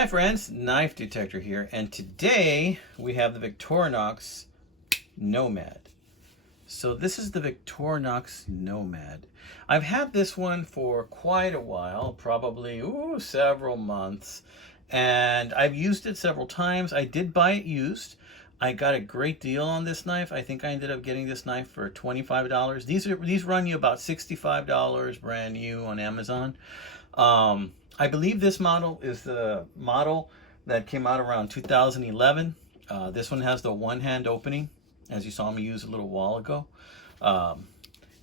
Hi friends, Knife Detector here, and today we have the Victorinox Nomad. So this is the Victorinox Nomad. I've had this one for quite a while, probably several months, and I've used it several times. I did buy it used. I got a great deal on this knife. I think I ended up getting this knife for $25. These run you about $65 brand new on Amazon. I believe this model is the model that came out around 2011. This one has the one-hand opening, as you saw me use a little while ago.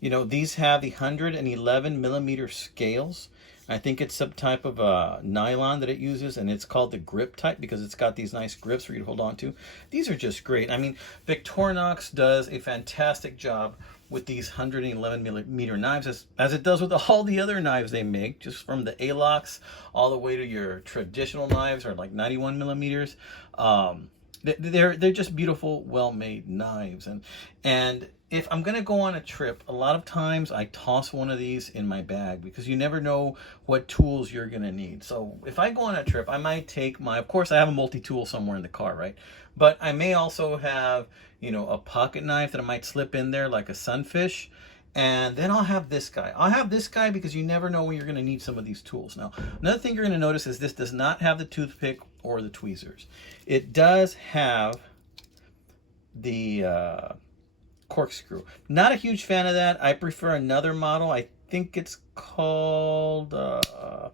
These have the 111 millimeter scales. I think it's some type of nylon that it uses, and it's called the grip type because it's got these nice grips for you to hold on to. These are just great. I mean, Victorinox does a fantastic job with these 111 millimeter knives, as it does with all the other knives they make, just from the A-locks all the way to your traditional knives are like 91 millimeters. They're just beautiful, well-made knives. And if I'm gonna go on a trip, a lot of times I toss one of these in my bag because you never know what tools you're gonna need. So if I go on a trip, I might take of course I have a multi-tool somewhere in the car, right? But I may also have, a pocket knife that I might slip in there like a sunfish. And then I'll have this guy. I'll have this guy because you never know when you're going to need some of these tools. Now, another thing you're going to notice is this does not have the toothpick or the tweezers. It does have the corkscrew. Not a huge fan of that. I prefer another model. I think it's called the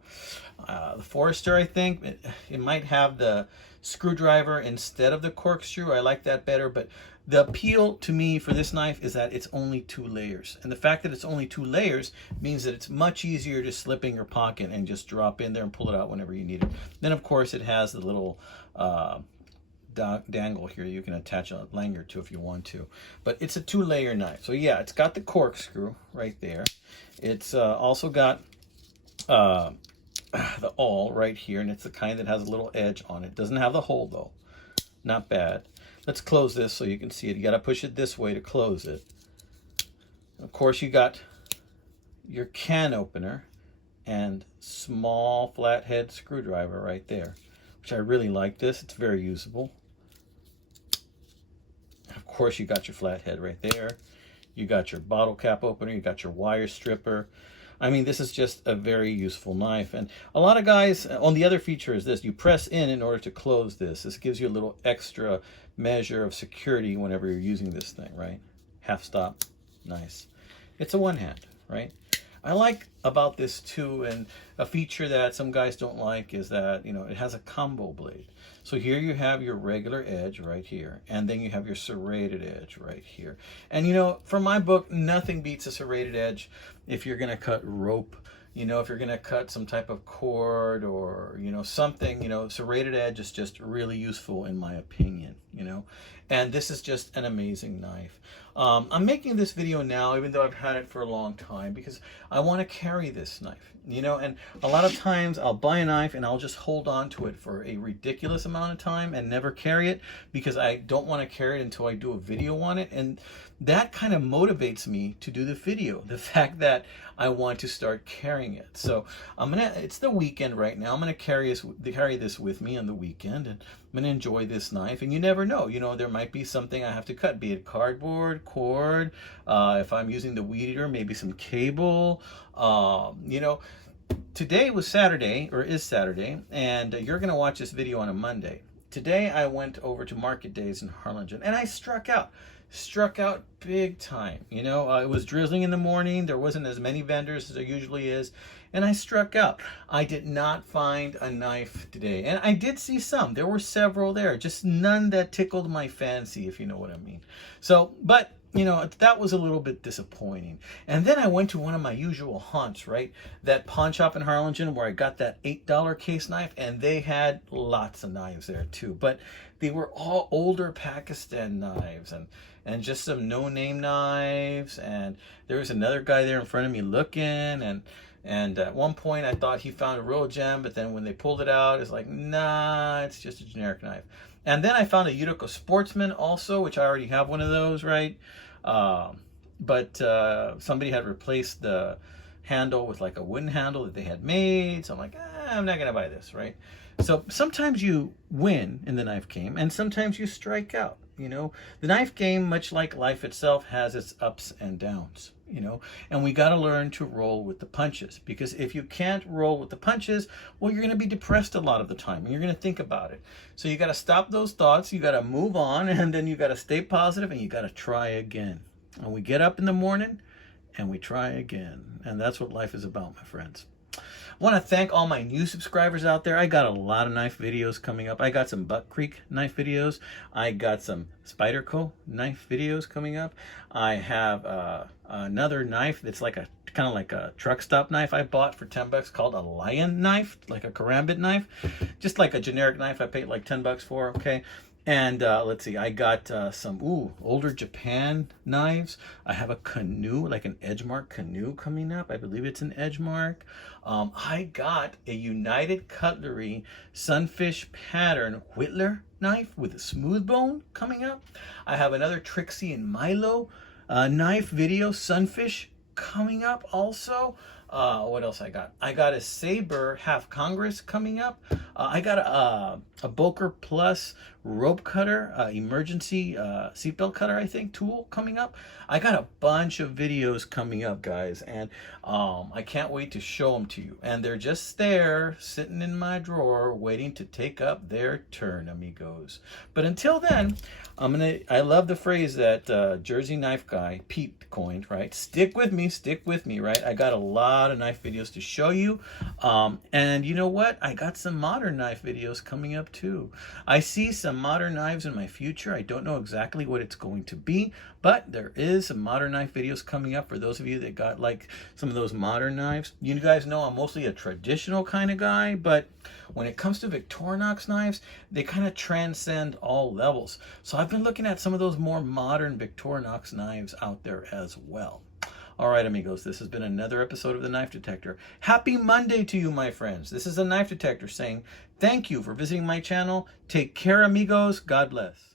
Forester, I think. It might have the screwdriver instead of the corkscrew. I like that better, but the appeal to me for this knife is that it's only 2 layers. And the fact that it's only 2 layers means that it's much easier to slip in your pocket and just drop in there and pull it out whenever you need it. Then, of course, it has the little dangle here you can attach a lanyard to if you want to. But it's a 2-layer knife. So, yeah, it's got the corkscrew right there. It's also got the awl right here, and it's the kind that has a little edge on it. Doesn't have the hole, though. Not bad. Let's close this so you can see it. You got to push it this way to close it. Of course, you got your can opener and small flathead screwdriver right there, which I really like this. It's very usable. Of course, you got your flathead right there. You got your bottle cap opener. You got your wire stripper. I mean, this is just a very useful knife. And a lot of guys, on the other feature is this. You press in order to close this. This gives you a little extra measure of security whenever you're using this thing, right? Half stop. Nice. It's a one-hand, right? I like about this too, and a feature that some guys don't like is that, it has a combo blade. So here you have your regular edge right here, and then you have your serrated edge right here. And from my book, nothing beats a serrated edge if you're gonna cut rope, if you're gonna cut some type of cord or, something, serrated edge is just really useful in my opinion, and this is just an amazing knife. I'm making this video now, even though I've had it for a long time, because I want to carry this knife, and a lot of times I'll buy a knife and I'll just hold on to it for a ridiculous amount of time and never carry it because I don't want to carry it until I do a video on it. And that kind of motivates me to do the video, the fact that I want to start carrying it. So it's the weekend right now. I'm gonna carry this with me on the weekend, and I'm gonna enjoy this knife. And you never know, there might be something I have to cut, be it cardboard, cord, if I'm using the weed eater, maybe some cable. Today was Saturday, or is Saturday, and you're gonna watch this video on a Monday. Today I went over to Market Days in Harlingen, and I struck out big time. It was drizzling in the morning. There wasn't as many vendors as there usually is, and I struck out. I did not find a knife today, and I did see some. There were several there, just none that tickled my fancy, if you know what I mean. So, but that was a little bit disappointing. And then I went to one of my usual haunts, right? That pawn shop in Harlingen where I got that $8 case knife, and they had lots of knives there too. But they were all older Pakistan knives and just some no-name knives. And there was another guy there in front of me looking, and at one point I thought he found a real gem, but then when they pulled it out, it's like, nah, it's just a generic knife. And then I found a Utico Sportsman also, which I already have one of those, right? But somebody had replaced the handle with like a wooden handle that they had made. So I'm like, I'm not going to buy this, right? So sometimes you win in the knife game and sometimes you strike out. You know, the knife game, much like life itself, has its ups and downs, you know, and we got to learn to roll with the punches, because if you can't roll with the punches, well, you're going to be depressed a lot of the time and you're going to think about it. So you got to stop those thoughts. You got to move on, and then you got to stay positive and you got to try again. And we get up in the morning and we try again. And that's what life is about, my friends. I want to thank all my new subscribers out there. I got a lot of knife videos coming up. I got some Buck Creek knife videos. I got some Spyderco knife videos coming up. I have another knife that's like a kind of like a truck stop knife I bought for 10 bucks called a Lion knife, like a karambit knife, just like a generic knife I paid like 10 bucks for. Okay. And let's see, I got some older Japan knives. I have a canoe, like an Edgemark canoe coming up. I believe it's an Edgemark. I got a United Cutlery Sunfish pattern Whittler knife with a smooth bone coming up. I have another Trixie and Milo knife video, Sunfish, coming up also. What else I got? I got a Saber Half Congress coming up. I got a Boker Plus rope cutter, emergency seatbelt cutter, I think, tool coming up. I got a bunch of videos coming up, guys, and I can't wait to show them to you. And they're just there, sitting in my drawer, waiting to take up their turn, amigos. But until then, I love the phrase that Jersey knife guy Pete coined, right? Stick with me, right? I got a lot of knife videos to show you, and you know what? I got some modern knife videos coming up too. I see some modern knives in my future. I don't know exactly what it's going to be, but there is some modern knife videos coming up for those of you that got like some of those modern knives. You guys know I'm mostly a traditional kind of guy, but when it comes to Victorinox knives, they kind of transcend all levels. So I've been looking at some of those more modern Victorinox knives out there as well. All right, amigos, this has been another episode of The Knife Detector. Happy Monday to you, my friends. This is The Knife Detector saying thank you for visiting my channel. Take care, amigos. God bless.